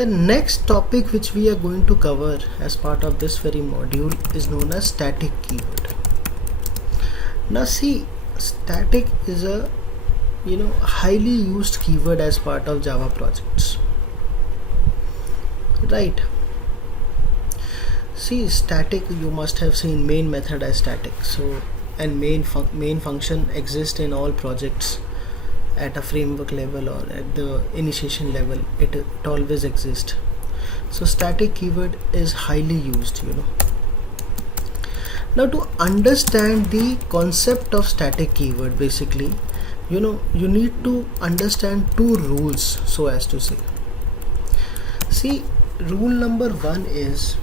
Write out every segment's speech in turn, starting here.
The next topic which we are going to cover as part of this very module is known as static keyword. Now see, static is a highly used keyword as part of Java projects, right? See, static, you must have seen main method as static, so and main function exists in all projects at a framework level or at the initiation level. It always exists. So static keyword is highly used. Now to understand the concept of static keyword, basically you need to understand two rules, so as to say. See, rule number one is,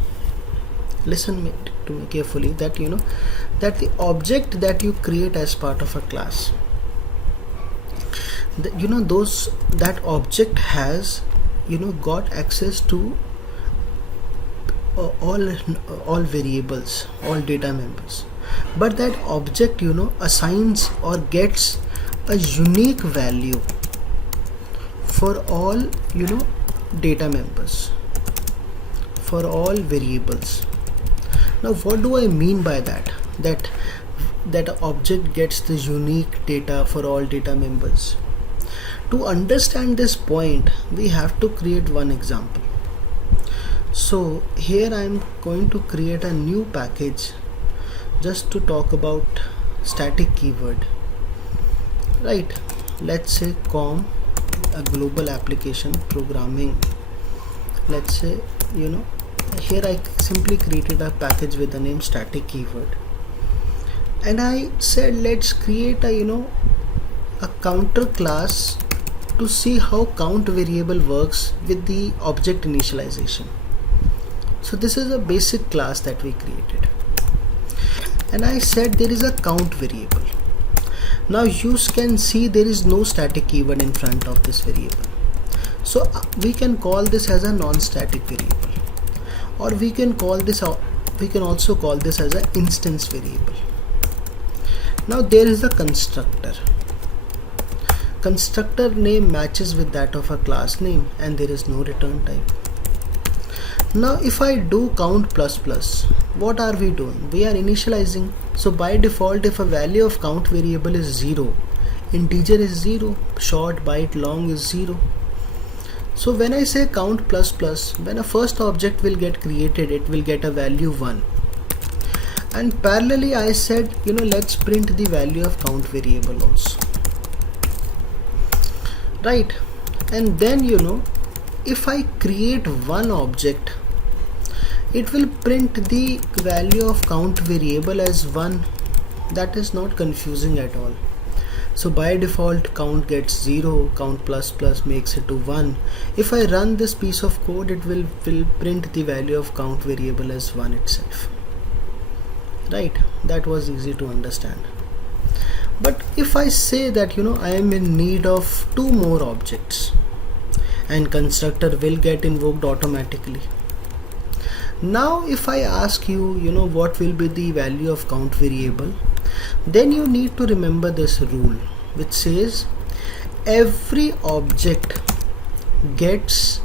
listen to me carefully, that that the object that you create as part of a class, that object has got access to all variables, all data members, but that object assigns or gets a unique value for all data members, for all variables. Now what do I mean by that? That object gets the unique data for all data members. To understand this point, we have to create one example. So here I am going to create a new package just to talk about static keyword, right? Let's say COM, a global application programming. Let's say here I simply created a package with the name static keyword, and I said let's create a counter class to see how count variable works with the object initialization. So this is a basic class that we created, and I said there is a count variable. Now you can see there is no static keyword in front of this variable, so we can call this as a non-static variable, or we can also call this as an instance variable. Now there is a constructor name matches with that of a class name, and there is no return type. Now if I do count plus plus, what are we doing? We are initializing. So by default, if a value of count variable is 0, integer is 0, short, byte, long is 0. So when I say count plus plus, when a first object will get created, it will get a value 1. And parallelly I said let's print the value of count variable also, right? And then if I create one object, it will print the value of count variable as 1. That is not confusing at all. So by default count gets 0, count plus plus makes it to 1. If I run this piece of code, it will print the value of count variable as 1 itself, right? That was easy to understand. But if I say that I am in need of 2 more objects, and constructor will get invoked automatically. Now if I ask you what will be the value of count variable, then you need to remember this rule, which says every object gets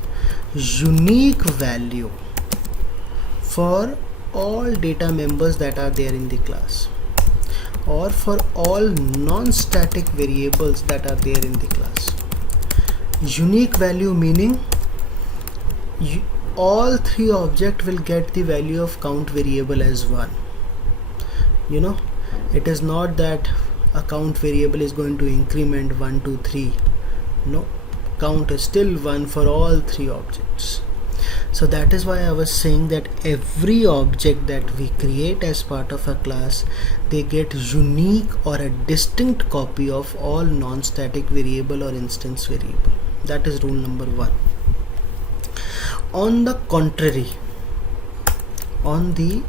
unique value for all data members that are there in the class, or for all non-static variables that are there in the class. Unique value meaning all 3 objects will get the value of count variable as 1. It is not that a count variable is going to increment 1, 2, 3. No, count is still 1 for all 3 objects. So that is why I was saying that every object that we create as part of a class, they get unique or a distinct copy of all non-static variable or instance variable. That is rule number 1. On the contrary, on the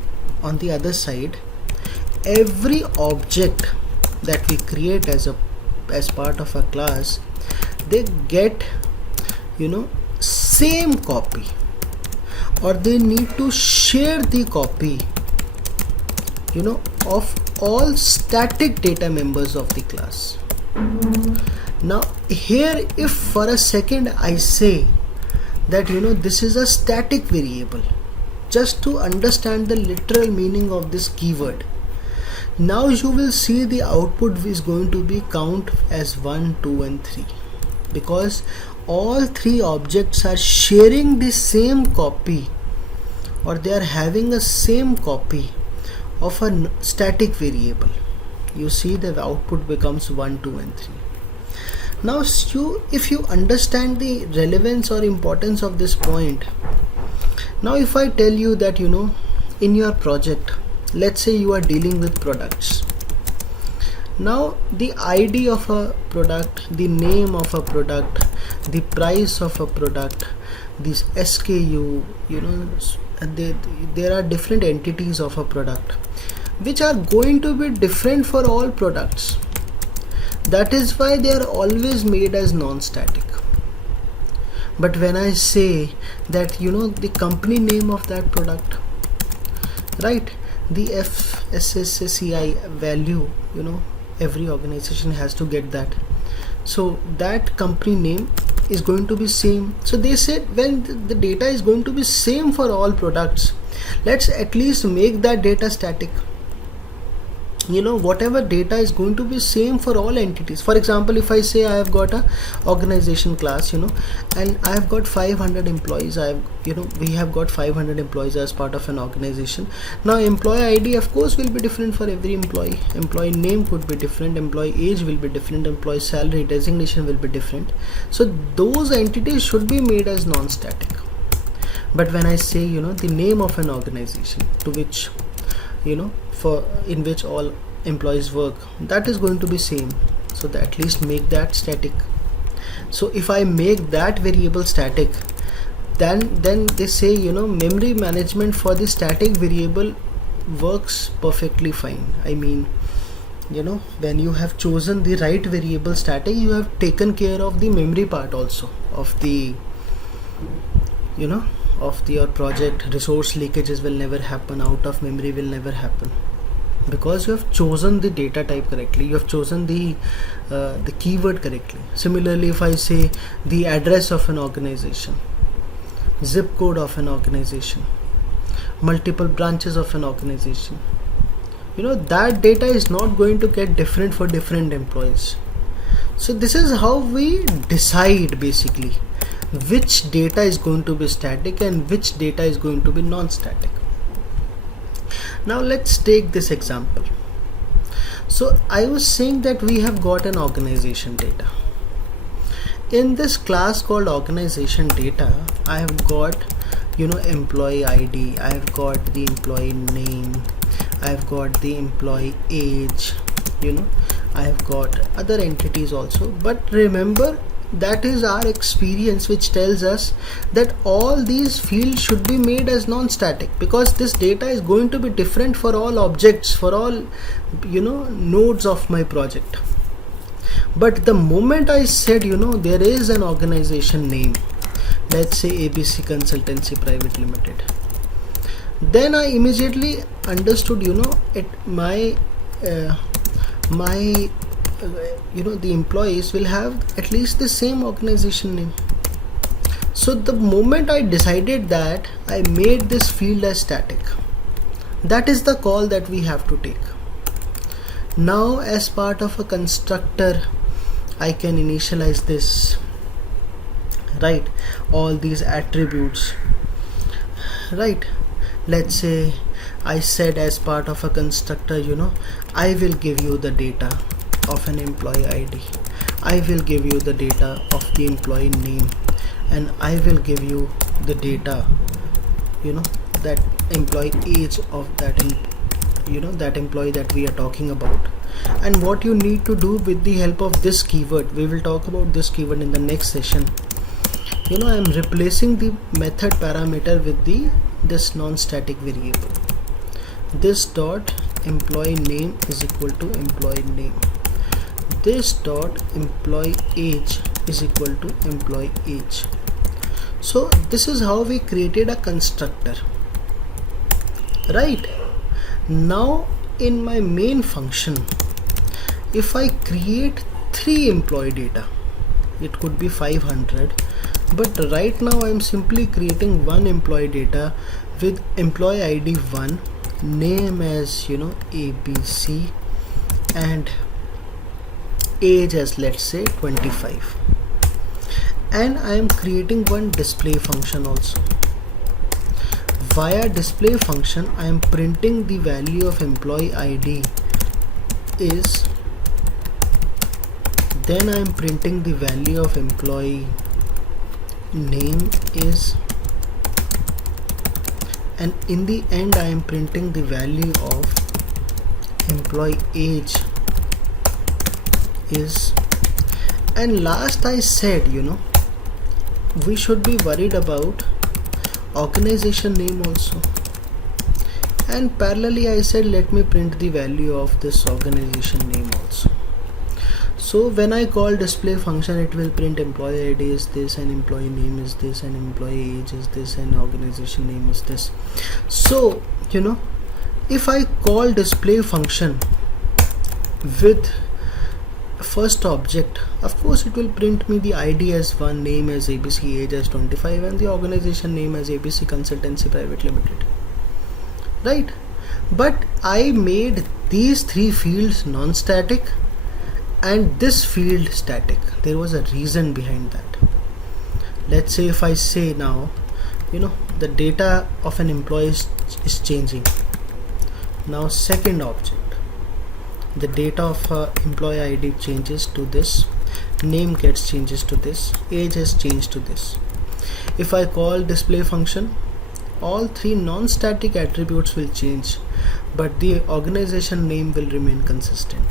other side, every object that we create as part of a class, they get same copy, or they need to share the copy of all static data members of the class. Now here, if for a second I say that this is a static variable, just to understand the literal meaning of this keyword. Now you will see the output is going to be count as 1, 2 and 3, because all three objects are sharing the same copy, or they are having a same copy of a static variable. You see the output becomes 1, 2 and 3. Now if you understand the relevance or importance of this point, now if I tell you that in your project, let's say you are dealing with products. Now the ID of a product, the name of a product, the price of a product, this SKU, there are different entities of a product which are going to be different for all products. That is why they are always made as non-static. But when I say that the company name of that product, right, the FSSAI value, every organization has to get that, so that company name is going to be same. So they said when the data is going to be same for all products, let's at least make that data static. Whatever data is going to be same for all entities. For example, if I say I have got a organization class, and I have got 500 employees, we have got 500 employees as part of an organization. Now employee ID of course will be different for every employee, employee name could be different, employee age will be different, employee salary designation will be different. So those entities should be made as non-static. But when I say the name of an organization to which in which all employees work, that is going to be same, so that at least make that static. So if I make that variable static, then they say memory management for the static variable works perfectly fine. I mean, when you have chosen the right variable static, you have taken care of the memory part also of the of your project. Resource leakages will never happen, out of memory will never happen, because you have chosen the data type correctly, you have chosen the keyword correctly. Similarly, if I say the address of an organization, zip code of an organization, multiple branches of an organization, that data is not going to get different for different employees. So this is how we decide basically which data is going to be static and which data is going to be non-static. Now let's take this example. So I was saying that we have got an organization data. In this class called organization data, I have got employee ID, I have got the employee name, I have got the employee age, I have got other entities also. But remember, that is our experience which tells us that all these fields should be made as non-static, because this data is going to be different for all objects, for all nodes of my project. But the moment I said there is an organization name, let's say ABC Consultancy Private Limited, then I immediately understood the employees will have at least the same organization name. So the moment I decided that, I made this field as static. That is the call that we have to take. Now as part of a constructor, I can initialize this, right, all these attributes, right. Let's say I said as part of a constructor, I will give you the data of an employee ID, I will give you the data of the employee name, and I will give you the data that employee age of that that employee that we are talking about. And what you need to do with the help of this keyword, we will talk about this keyword in the next session. I am replacing the method parameter with this non-static variable. This dot employee name is equal to employee name, this dot employee age is equal to employee age. So this is how we created a constructor, right. Now in my main function, if I create 3 employee data, it could be 500, But right now I am simply creating one employee data with employee ID 1, name as ABC, and age as, let's say, 25. And I am creating one display function also. Via display function I am printing the value of employee ID is, then I am printing the value of employee name is, and in the end I am printing the value of employee age is. And last I said we should be worried about organization name also, and parallelly I said let me print the value of this organization name also. So when I call display function, it will print employee ID is this, and employee name is this, and employee age is this, and organization name is this. So if I call display function with first object, of course it will print me the ID as 1, name as ABC, age as 25, and the organization name as ABC Consultancy Private Limited, right? But I made these 3 fields non-static and this field static. There was a reason behind that. Let's say if I say now the data of an employee is changing. Now second object, the data of employee ID changes to this, name gets changes to this, age has changed to this. If I call display function, all 3 non-static attributes will change, but the organization name will remain consistent.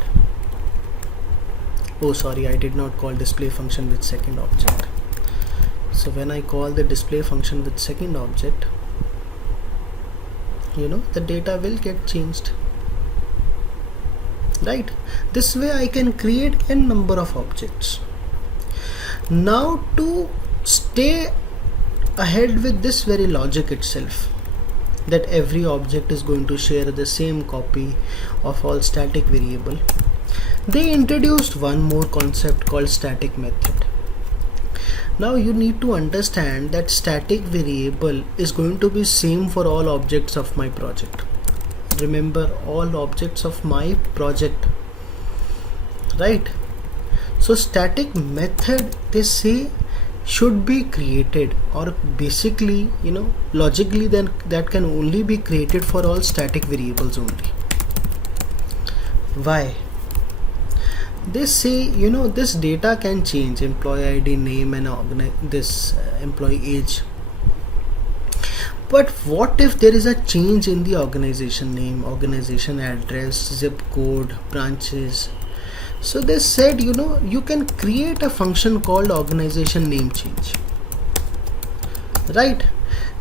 Oh sorry, I did not call display function with second object. So when I call the display function with second object, the data will get changed, right? This way I can create n number of objects. Now to stay ahead with this very logic itself, that every object is going to share the same copy of all static variable, they introduced one more concept called static method. Now you need to understand that static variable is going to be same for all objects of my project. Remember, all objects of my project, right? So static method, they say, should be created, or basically logically then that can only be created for all static variables only. Why? They say this data can change, employee ID, name, and this employee age. But what if there is a change in the organization name, organization address, zip code, branches? So they said you can create a function called organization name change, right?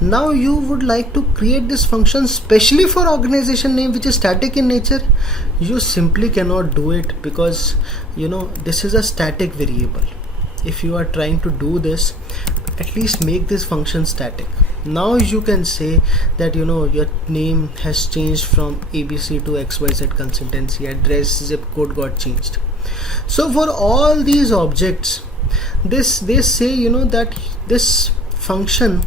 Now you would like to create this function specially for organization name, which is static in nature. You simply cannot do it, because this is a static variable. If you are trying to do this, at least make this function static. Now you can say that your name has changed from ABC to XYZ Consultancy, address, zip code got changed. So for all these objects, they say that this function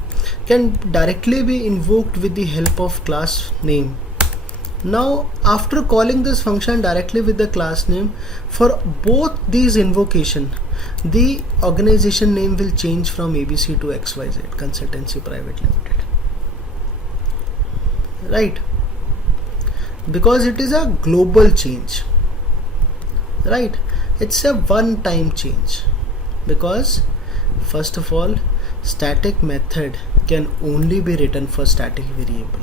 can directly be invoked with the help of class name. Now after calling this function directly with the class name, for both these invocation, the organization name will change from ABC to XYZ Consultancy Private Limited, right? Because it is a global change, right? It's a one-time change, because first of all, static method can only be written for static variable.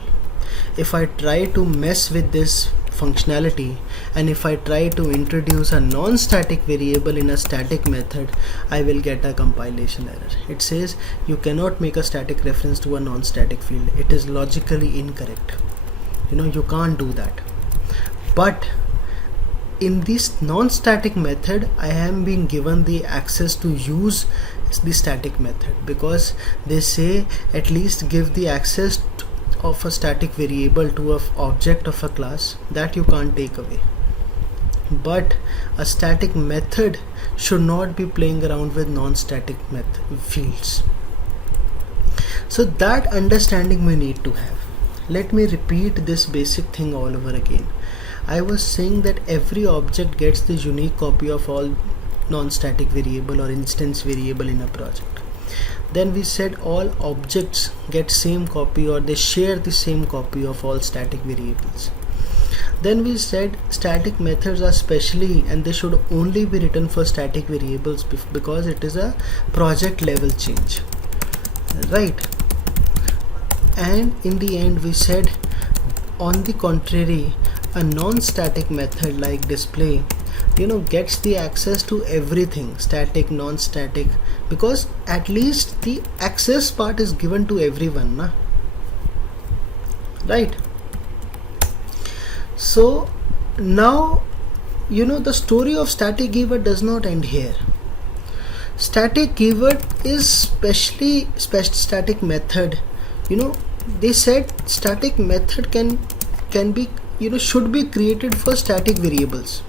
If I try to mess with this functionality, and if I try to introduce a non-static variable in a static method, I will get a compilation error. It says you cannot make a static reference to a non-static field. It is logically incorrect. You can't do that. But in this non-static method, I am being given the access to use the static method, because they say at least give the access of a static variable to an object of a class, that you can't take away. But a static method should not be playing around with non-static fields. So that understanding we need to have. Let me repeat this basic thing all over again. I was saying that every object gets the unique copy of all non-static variable or instance variable in a project. Then we said all objects get same copy or they share the same copy of all static variables. Then we said static methods are specially and they should only be written for static variables because it is a project level change, right? And in the end we said, on the contrary, a non-static method like display gets the access to everything, static, non-static, because at least the access part is given to everyone, na? Right? So now the story of static keyword does not end here. Static keyword is specially static method. They said static method can be should be created for static variables.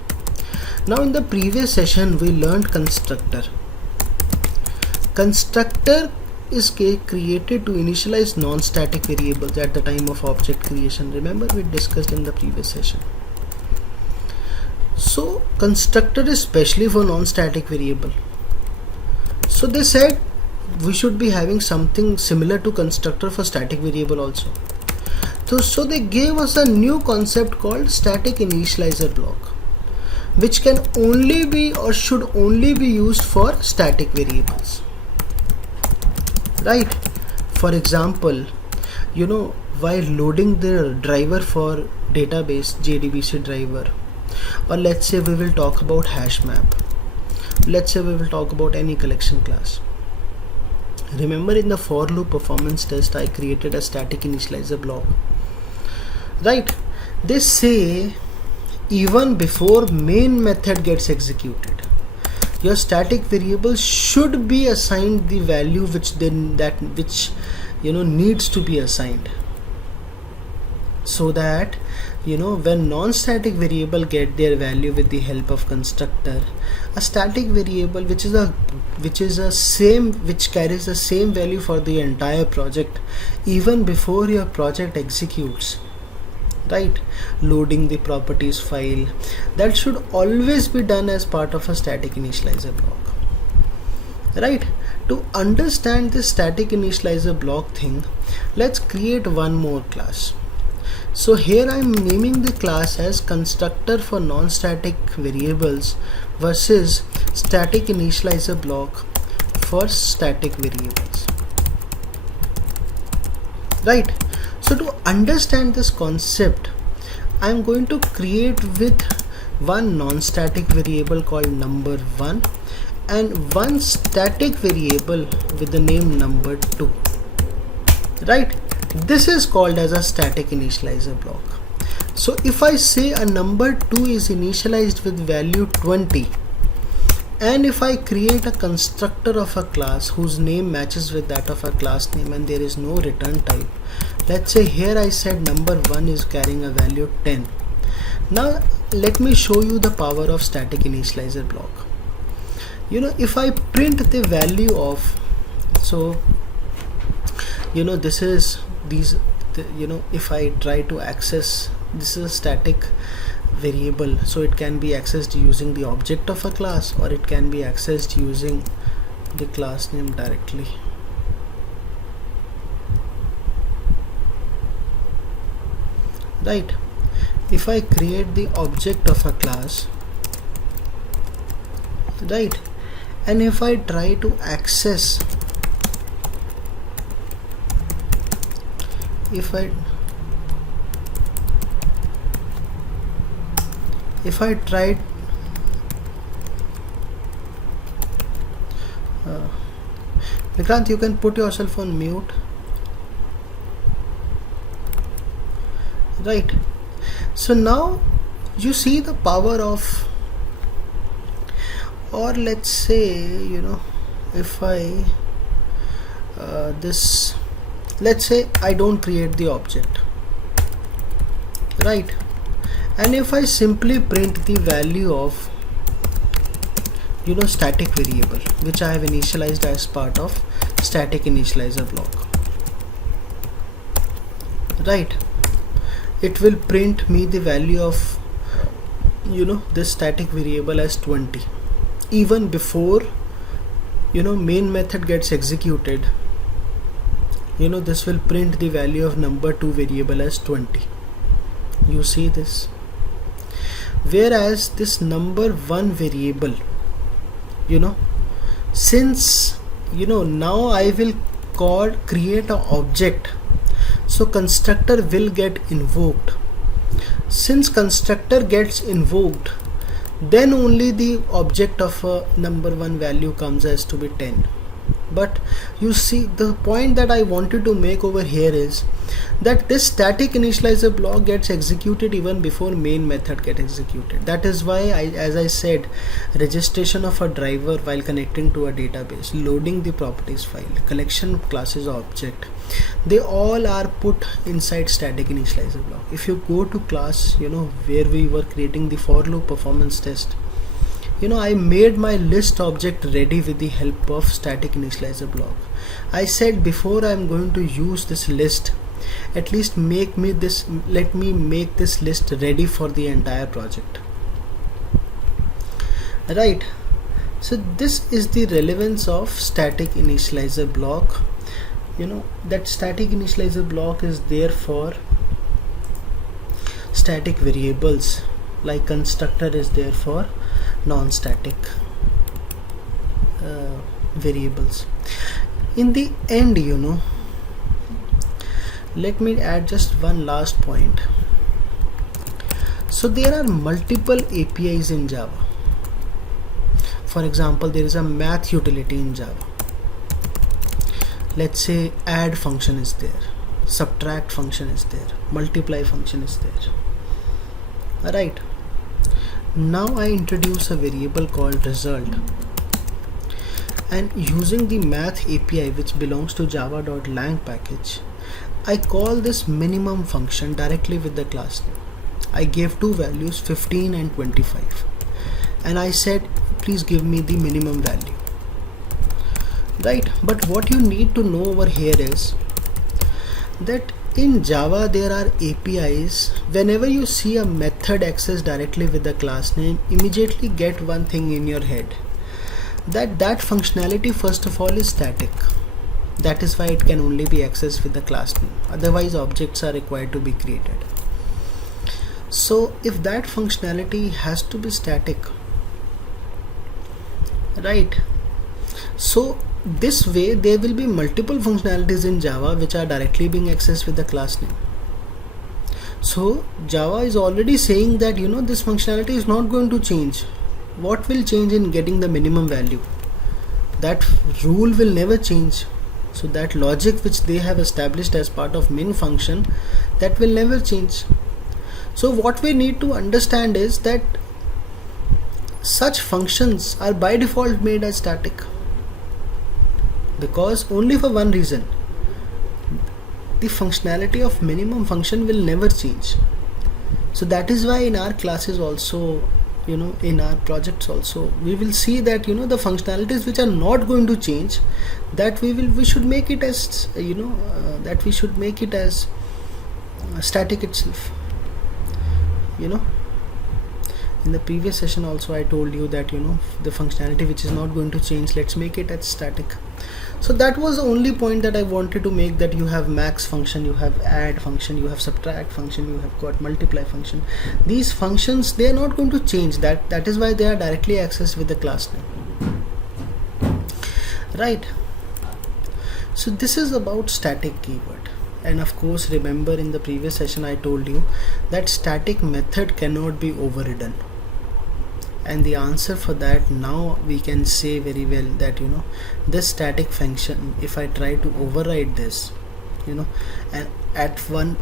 Now in the previous session we learned constructor. Constructor is created to initialize non-static variables at the time of object creation. Remember, we discussed in the previous session. So constructor is specially for non-static variable. So they said we should be having something similar to constructor for static variable also. So they gave us a new concept called static initializer block, which can only be or should only be used for static variables, right? For example, while loading the driver for database, JDBC driver, or let's say we will talk about hash map, let's say we will talk about any collection class. Remember, in the for loop performance test I created a static initializer block, right? They say even before main method gets executed, your static variable should be assigned the value which needs to be assigned, so that when non-static variable get their value with the help of constructor, a static variable which carries the same value for the entire project even before your project executes, right? Loading the properties file, that should always be done as part of a static initializer block, right? To understand this static initializer block thing, let's create one more class. So here I am naming the class as constructor for non-static variables versus static initializer block for static variables, right? So to understand this concept, I am going to create with one non-static variable called number1 and one static variable with the name number2, right? This is called as a static initializer block. So if I say a number2 is initialized with value 20, and if I create a constructor of a class whose name matches with that of a class name and there is no return type, let's say here I said number1 is carrying a value 10. Now let me show you the power of static initializer block. If I print the value of, so this is if I try to access, this is a static variable, so it can be accessed using the object of a class or it can be accessed using the class name directly, right? If I create the object of a class, right, and if I try to access, if I tried Vikrant, you can put yourself on mute, right? So now you see the power of, or let's say if I let's say I don't create the object, right? And if I simply print the value of static variable which I have initialized as part of static initializer block, right? It will print me the value of this static variable as 20 even before main method gets executed. This will print the value of number2 variable as 20. You see this? Whereas this number1 variable, since now I will create an object, so constructor will get invoked. Since constructor gets invoked, then only the object of a number1 value comes as to be 10. But you see, the point that I wanted to make over here is that this static initializer block gets executed even before main method get executed. That is why as I said, registration of a driver while connecting to a database, loading the properties file, collection classes object, they all are put inside static initializer block. If you go to class where we were creating the for loop performance test, I made my list object ready with the help of static initializer block. I said before I am going to use this list, at least let me make this list ready for the entire project, right? So this is the relevance of static initializer block. That static initializer block is there for static variables, like constructor is there for non-static variables. In the end, let me add just one last point. So there are multiple APIs in Java. For example, there is a math utility in Java. Let's say add function is there, subtract function is there, multiply function is there. Alright, now I introduce a variable called result, and using the math API which belongs to java.lang package, I call this minimum function directly with the class name. I gave two values, 15 and 25, and I said please give me the minimum value, right? But what you need to know over here is that in Java there are APIs. Whenever you see a method accessed directly with the class name, immediately get one thing in your head, that functionality first of all is static. That is why it can only be accessed with the class name, otherwise objects are required to be created. So if that functionality has to be static, right, so this way there will be multiple functionalities in Java which are directly being accessed with the class name. So Java is already saying that this functionality is not going to change. What will change in getting the minimum value? That rule will never change. So that logic which they have established as part of min function, that will never change. So what we need to understand is that such functions are by default made as static, because only for one reason: the functionality of minimum function will never change. So that is why in our classes also, in our projects also, we will see that the functionalities which are not going to change, that we should make it as static itself. In the previous session also I told you that the functionality which is not going to change, let's make it as static. So that was the only point that I wanted to make, that you have max function, you have add function, you have subtract function, you have got multiply function. These functions, they are not going to change. That is why they are directly accessed with the class name, right? So this is about static keyword. And of course, remember in the previous session I told you that static method cannot be overridden. And the answer for that, now we can say very well that this static function, if I try to override this, and at one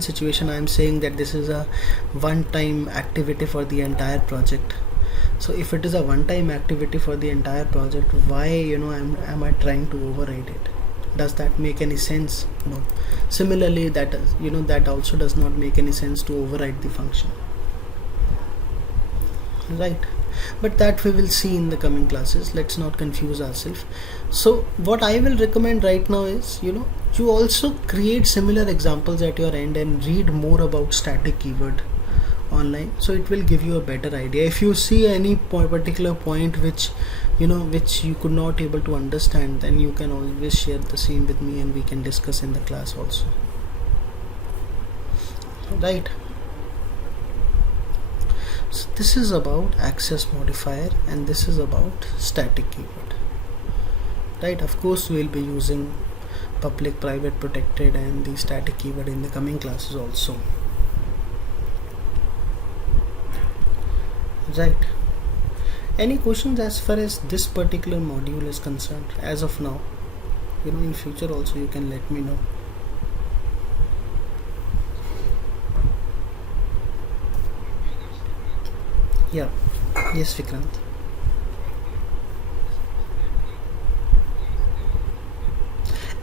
situation I am saying that this is a one-time activity for the entire project. So if it is a one-time activity for the entire project, why am I trying to override it? Does that make any sense? No. Similarly, that also does not make any sense to override the function, right? But that we will see in the coming classes. Let's not confuse ourselves. So what I will recommend right now is You also create similar examples at your end and read more about static keyword online, so it will give you a better idea. If you see any particular point which which you could not able to understand, then you can always share the same with me and we can discuss in the class also, right? So this is about access modifier and this is about static keyword, right? Of course we'll be using public, private, protected and the static keyword in the coming classes also, right? Any questions as far as this particular module is concerned as of now? In future also you can let me know. Yeah, yes Vikrant.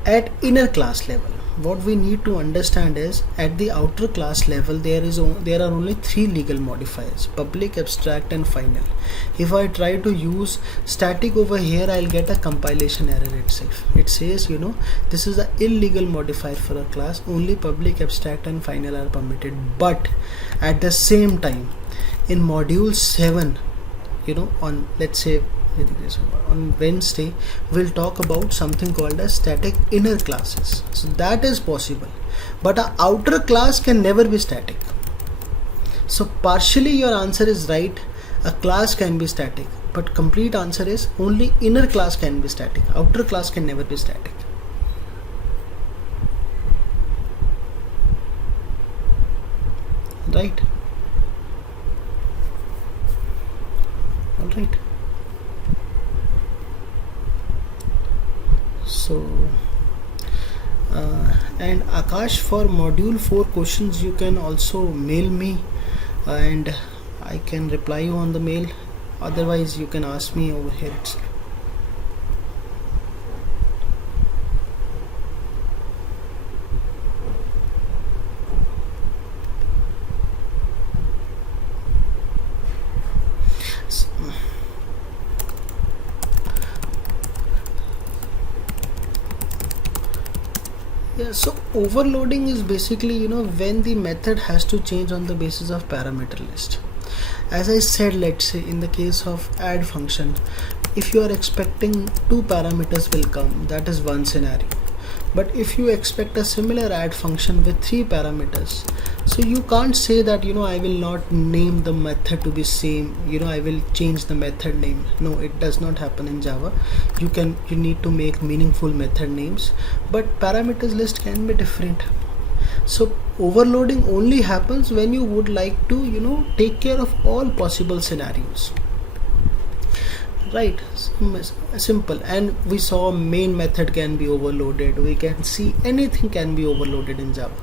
At inner class level, what we need to understand is at the outer class level there are only three legal modifiers: public, abstract and final. If I try to use static over here, I'll get a compilation error itself. It says this is an illegal modifier for a class, only public, abstract and final are permitted. But at the same time, in module 7, on, let's say, on Wednesday, we'll talk about something called as static inner classes. So that is possible, but an outer class can never be static. So partially your answer is right, a class can be static, but complete answer is only inner class can be static, outer class can never be static, right? All right. So and Akash, for module 4 questions you can also mail me and I can reply you on the mail, otherwise you can ask me over here itself. Yeah, so overloading is basically when the method has to change on the basis of parameter list. As I said, let's say in the case of add function, if you are expecting 2 parameters will come, that is one scenario. But if you expect a similar add function with 3 parameters, so you can't say that I will not name the method to be same, I will change the method name. No, it does not happen in Java. You need to make meaningful method names, but parameters list can be different. So overloading only happens when you would like to take care of all possible scenarios, right? Simple. And we saw main method can be overloaded, we can see anything can be overloaded in Java.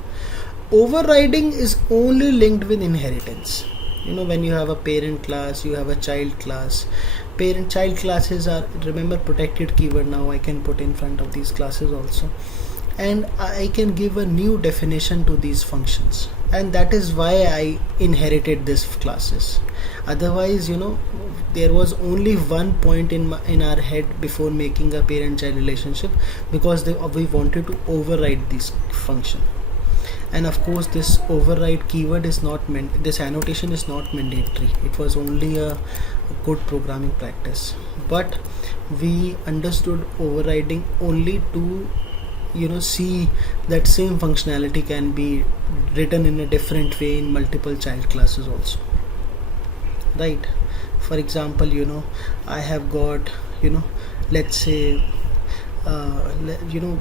Overriding is only linked with inheritance. When you have a parent class, you have a child class. Parent child classes are, remember, protected keyword. Now I can put in front of these classes also, and I can give a new definition to these functions, and that is why I inherited these classes. Otherwise there was only one point in our head before making a parent-child relationship, because we wanted to override this function. And of course this override keyword is not meant, this annotation is not mandatory, it was only a good programming practice. But we understood overriding only to see that same functionality can be written in a different way in multiple child classes also, right? For example, I have got let's say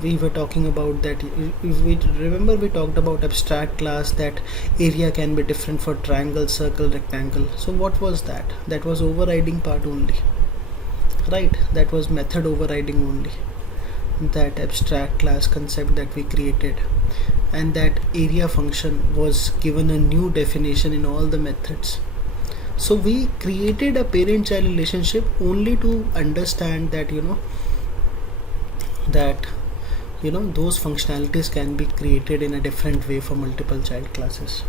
we were talking about that. If we remember, we talked about abstract class, that area can be different for triangle, circle, rectangle. So what was that? That was overriding part only, right? That was method overriding only, that abstract class concept that we created, and that area function was given a new definition in all the methods. So we created a parent-child relationship only to understand that those functionalities can be created in a different way for multiple child classes,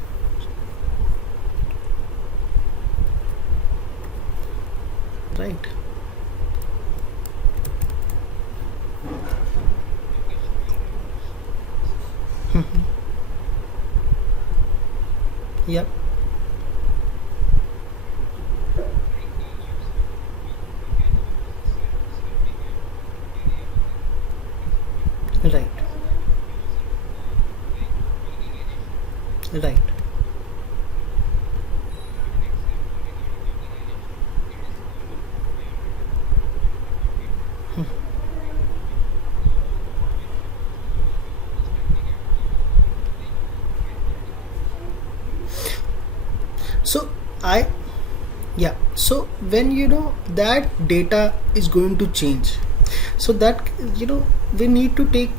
right? Mhm. Yeah. Right. Right. So I yeah, so when that data is going to change, so that we need to take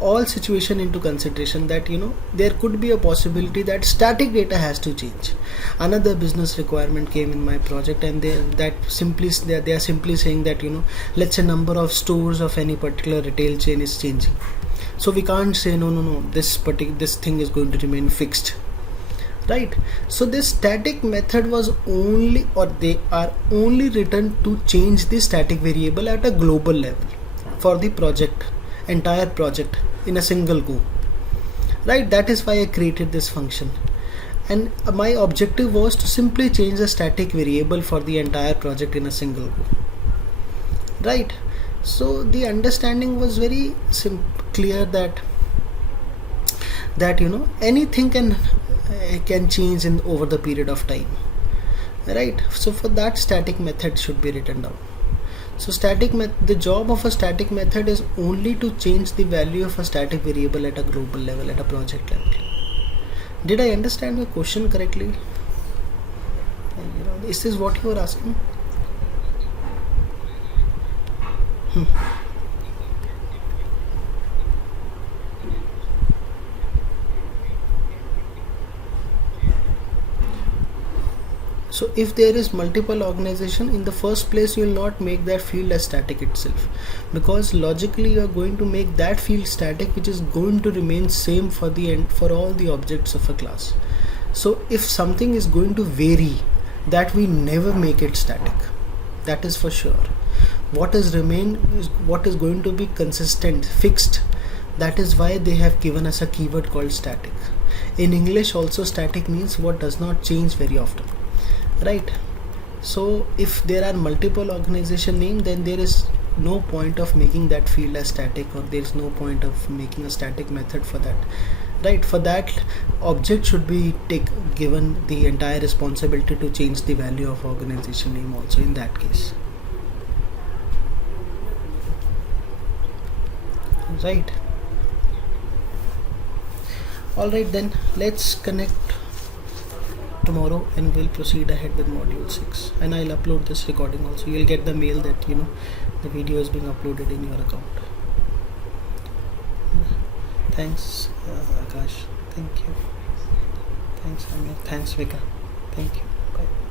all situation into consideration, that there could be a possibility that static data has to change. Another business requirement came in my project, and they are simply saying that let's say number of stores of any particular retail chain is changing. So we can't say no, this thing is going to remain fixed, right? So this static method was only, or they are only written to change the static variable at a global level for the project, entire project, in a single go, right? That is why I created this function, and my objective was to simply change the static variable for the entire project in a single go, right? So the understanding was very clear, that anything can change in over the period of time, right? So for that, static method should be written down. So the job of a static method is only to change the value of a static variable at a global level, at a project level. Did I understand your question correctly? Is this what you were asking? So if there is multiple organization, in the first place you will not make that field as static itself, because logically you are going to make that field static, which is going to remain same for the end, for all the objects of a class. So if something is going to vary, that we never make it static, that is for sure. What is remain is what is going to be consistent, fixed. That is why they have given us a keyword called static. In English also, static means what does not change very often, right? So if there are multiple organization name, then there is no point of making that field as static, or there is no point of making a static method for that, right? For that, object should be given the entire responsibility to change the value of organization name also in that case, right? All right, then let's connect tomorrow and we'll proceed ahead with module 6, and I'll upload this recording also. You'll get the mail that the video is being uploaded in your account. Thanks, Akash. Thank you. Thanks, Amir. Thanks, Vika. Thank you. Bye.